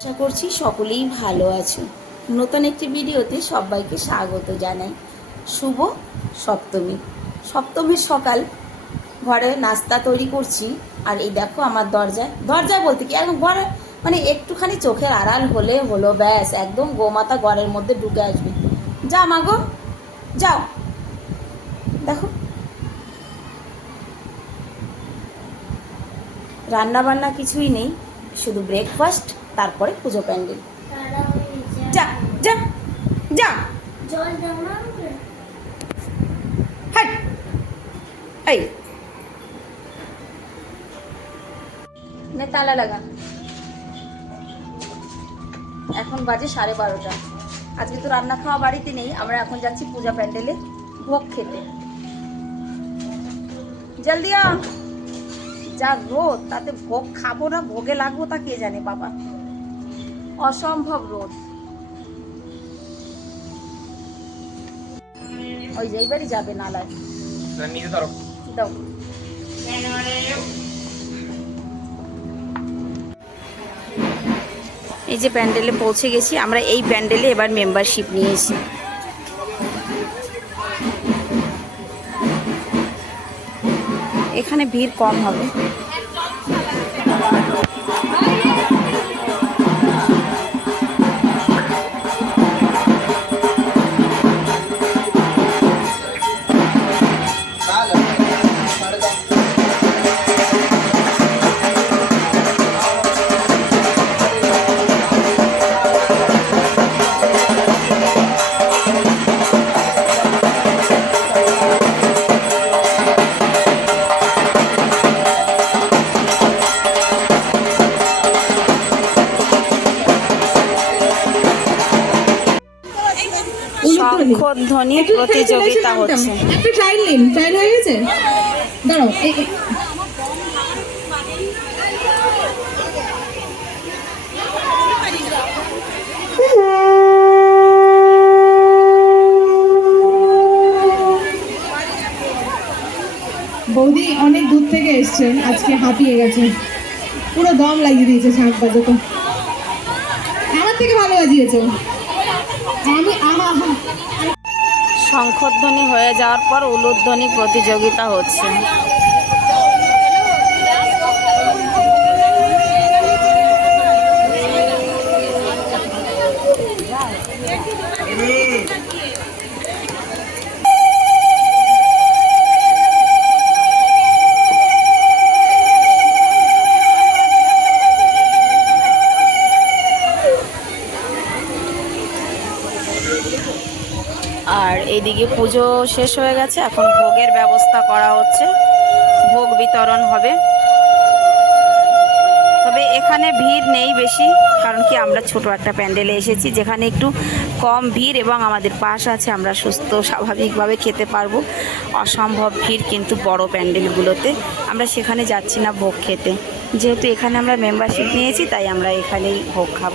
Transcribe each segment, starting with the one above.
আশা করছি সকলেই ভালো আছো। নতুন একটি ভিডিওতে সবাইকে স্বাগত জানাই। শুভ সপ্তমী। সপ্তমীর সকাল, ঘরে নাস্তা তৈরি করছি। আর এই দেখো আমার দরজায় দরজায় বলতে কি? একদম ঘরে মানে একটুখানি চোখের আড়াল হলে হলো, ব্যাস, একদম গোমাতা ঘরের মধ্যে ঢুকে আসবে। যা মাগো যাও। দেখো। রান্না বান্না কিছুই নেই। শুধু ব্রেকফাস্ট তারপরে পুজো প্যান্ডেল যা যা যা। হাট। এই। নে তালা লাগা। এখন বাজে সাড়ে বারোটা। আজকে তো রান্না খাওয়া বাড়িতে নেই আমরা এখন যাচ্ছি পূজা প্যান্ডেলে ভোগ খেতে। জলদি আ যা রোদ তাতে ভোগ খাব না ভোগে লাগবো তা কে জানে বাবা? অসম্ভব রোদ। ওই যে এইবারই যাবে নালায় দাও। এই যে প্যান্ডেলে পৌঁছে গেছি আমরা এই প্যান্ডেলে এবার মেম্বারশিপ নিয়েছি। এখানে ভিড় কম হবে। শঙ্খধ্বনি প্রতিযোগিতা হচ্ছে। একটা ট্রায়াল নিন ট্রায়াল হয়ে গেছে? দাঁড়াও বৌদি অনেক দূর থেকে এসছে আজকে হাঁপিয়ে গেছে পুরো দম লাগিয়ে দিয়েছে শাঁখ বাজাতে আমার থেকে ভালো বাজিয়েছো শঙ্খধ্বনি হয়ে যাওয়ার পর উলুধ্বনি প্রতিযোগিতা হচ্ছে। আর এইদিকে পুজো শেষ হয়ে গেছে, এখন ভোগের ব্যবস্থা করা হচ্ছে। ভোগ বিতরণ হবে। তবে এখানে ভিড় নেই বেশি, কারণ কি আমরা ছোট একটা প্যান্ডেলে এসেছি, যেখানে একটু কম ভিড় এবং আমাদের পাশ আছে, আমরা সুস্থ, স্বাভাবিকভাবে খেতে পারব। অসম্ভব ভিড় কিন্তু বড় প্যান্ডেলগুলোতে। আমরা সেখানে যাচ্ছি না ভোগ খেতে। যেহেতু এখানে আমরা মেম্বারশিপ নিয়েছি, তাই আমরা এখানেই ভোগ খাব।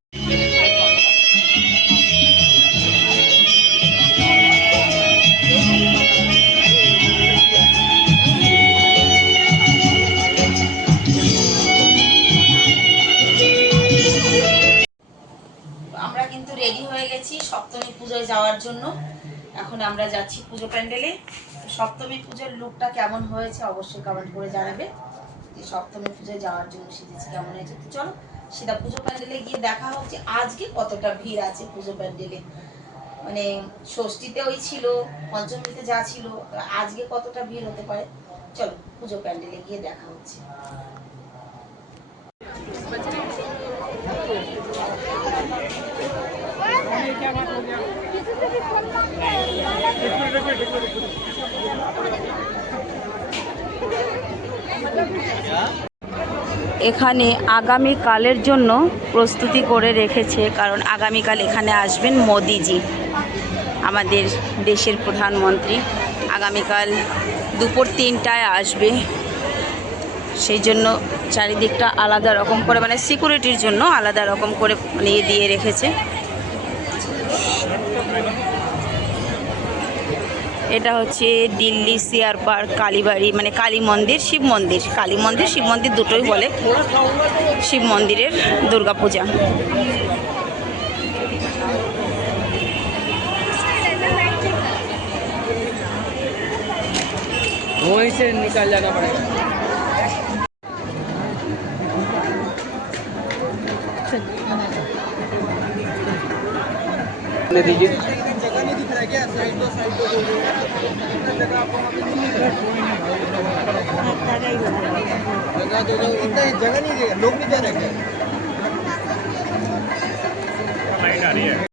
রেডি হয়ে গেছি সপ্তমী পুজোয় যাওয়ার জন্য। এখন আমরা যাচ্ছি পুজো প্যান্ডেলে। সপ্তমী পুজোর লুকটা কেমন হয়েছে অবশ্যই কমেন্ট করে জানাবে। যে সপ্তমী পুজোয় যাওয়ার জন্য সেজেছি, কেমন হয়েছে? তো চলো, সেটা পুজো প্যান্ডেলে গিয়ে দেখা যে আজকে কতটা ভিড় আছে পুজো প্যান্ডেলে। মানে ষষ্ঠীতে ওই ছিল, পঞ্চমীতে যা ছিল আজকে কতটা ভিড় হতে পারে? চলো, পুজো প্যান্ডেলে গিয়ে দেখা হচ্ছে। এখানে আগামীকালের জন্য প্রস্তুতি করে রেখেছে, কারণ আগামীকাল এখানে আসবেন মোদিজি, আমাদের দেশের প্রধানমন্ত্রী। আগামীকাল দুপুর তিনটায় আসবে। সেই জন্য চারিদিকটা আলাদা রকম করে মানে সিকিউরিটির জন্য আলাদা রকম করে মানে ইয়ে দিয়ে রেখেছে। এটা হচ্ছে দিল্লি সিয়ার পার্ক কালীবাড়ি মানে কালী মন্দির শিব মন্দির কালী মন্দির শিব মন্দির দুটোই বলে শিব মন্দিরের দুর্গাপূজা वहीं से निकल जाना पड़ेगा ले दीजिए। जगह नहीं लोग नहीं जा रहे